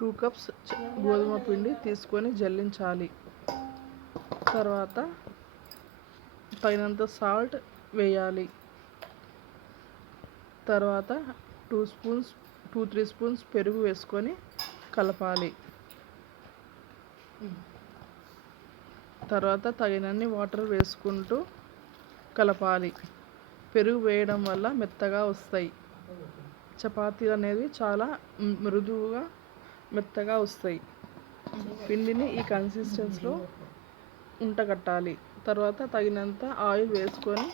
2 cups గోధుమ పిండి తీసుకొని జల్లించాలి. తర్వాత తగినంత సాల్ట్ వేయాలి. తర్వాత 2-3 స్పూన్స్ పెరుగు వేసుకొని కలపాలి. తర్వాత తగినన్ని వాటర్ వేసుకుంటూ కలపాలి. పెరుగు వేయడం వల్ల మెత్తగా వస్తాయి. చపాతీలు అనేవి చాలా మృదువుగా మెత్తగా వస్తాయి. పిండిని ఈ కన్సిస్టెన్సీలో ఉంటగట్టాలి. తర్వాత తగినంత ఆయిల్ వేసుకొని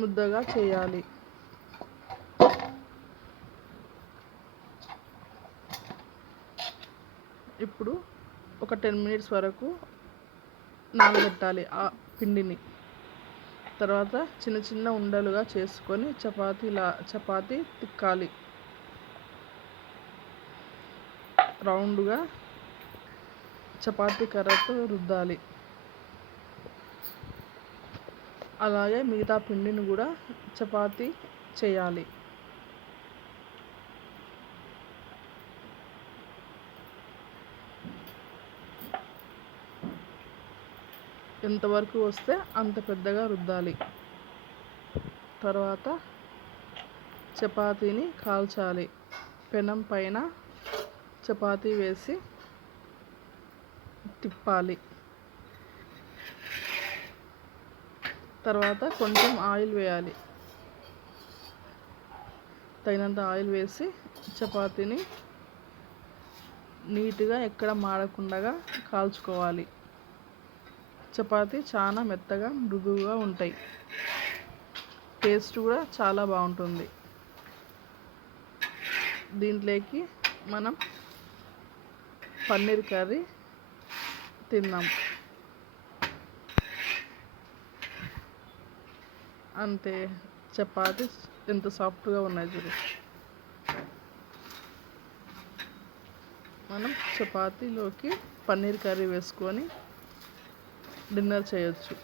ముద్దగా చేయాలి. ఇప్పుడు ఒక 10 మినిట్స్ వరకు నానబెట్టాలి ఆ పిండిని. తర్వాత చిన్న చిన్న ఉండలుగా చేసుకొని చపాతీ తిక్కాలి. రౌండ్గా చపాతీ కర్రతో రుద్దాలి. అలాగే మిగతా పిండిని కూడా చపాతీ చేయాలి. ఎంతవరకు వస్తే అంత పెద్దగా రుద్దాలి. తర్వాత చపాతీని కాల్చాలి. పెనం పైన చపాతీ వేసి తిప్పాలి. తర్వాత కొంచెం ఆయిల్ వేయాలి. తగినంత ఆయిల్ వేసి చపాతీని నీట్గా ఎక్కడ మాడకుండా కాల్చుకోవాలి. చపాతీ చాలా మెత్తగా మృదువుగా ఉంటాయి. టేస్ట్ కూడా చాలా బాగుంటుంది. దీంట్లోకి మనం పన్నీర్ కర్రీ తిందాం. అంతే, చపాతీ ఎంత సాఫ్ట్గా ఉన్నాయి చూడు. మనం చపాతీలోకి పన్నీర్ కర్రీ వేసుకొని డిన్నర్ చేయొచ్చు.